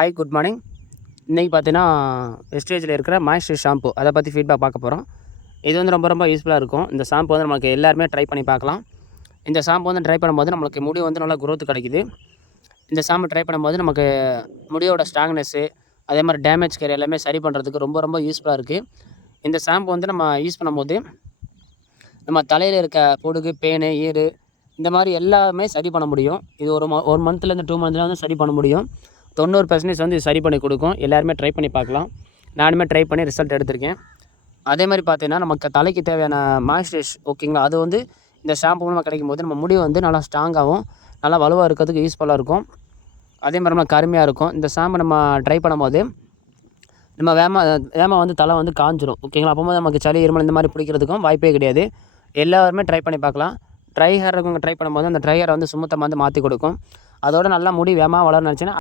Hi good morning. இன்றைக்கி பார்த்தீங்கன்னா வெஸ்டேஜில் இருக்கிற மாய்ஸ்சர் ஷாம்பு அதை பற்றி ஃபீட்பேக் பார்க்க போகிறோம். இது வந்து ரொம்ப யூஸ்ஃபுல்லாக இருக்கும். இந்த ஷாம்பு வந்து நமக்கு எல்லாருமே ட்ரை பண்ணி பார்க்கலாம். இந்த ஷாம்பு வந்து ட்ரை பண்ணும்போது நம்மளுக்கு முடி வந்து நல்லா குரோத் கிடைக்குது. இந்த ஷாம்பு ட்ரை பண்ணும்போது நமக்கு முடியோட ஸ்ட்ராங்னஸ்ஸு அதே மாதிரி டேமேஜ் கேர் எல்லாமே சரி பண்ணுறதுக்கு ரொம்ப யூஸ்ஃபுல்லாக இருக்குது. இந்த ஷாம்பு வந்து நம்ம யூஸ் பண்ணும்போது நம்ம தலையில் இருக்க பொடுகு, பேனு, ஈறு இந்த மாதிரி எல்லாமே சரி பண்ண முடியும். இது ஒரு மந்த்லேருந்து 2 மந்த்தில் வந்து சரி பண்ண முடியும். 90% வந்து இது சரி பண்ணி கொடுக்கும். எல்லாருமே ட்ரை பண்ணி பார்க்கலாம். நானுமே ட்ரை பண்ணி ரிசல்ட் எடுத்திருக்கேன். அதே மாதிரி பார்த்தீங்கன்னா நமக்கு தலைக்கு தேவையான மாய்ஸ்சரைஸ் ஓகேங்களா, அது வந்து இந்த ஷாம்பு மூலமாக கிடைக்கும்போது நம்ம முடி வந்து நல்லா ஸ்ட்ராங்காகவும் நல்லா வலுவாக இருக்கிறதுக்கு யூஸ்ஃபுல்லாக இருக்கும். அதே மாதிரி நம்ம கருமையாக இருக்கும். இந்த ஷாம்பு நம்ம ட்ரை பண்ணும்போது நம்ம வேகமாக வந்து தலை வந்து காஞ்சிரும் ஓகேங்களா. அப்போது நமக்கு சளி, இருமல் இந்த மாதிரி பிடிக்கிறதுக்கும் வாய்ப்பே கிடையாது. எல்லாருமே ட்ரை பண்ணி பார்க்கலாம். ட்ரை ஹேர் இருக்கவங்க ட்ரை பண்ணும்போது அந்த ட்ரை ஹேரை வந்து சுமூத்தமாக வந்து மாற்றி கொடுக்கும். அதோட நல்லா முடி வேகமாக வளர நினச்சின்னா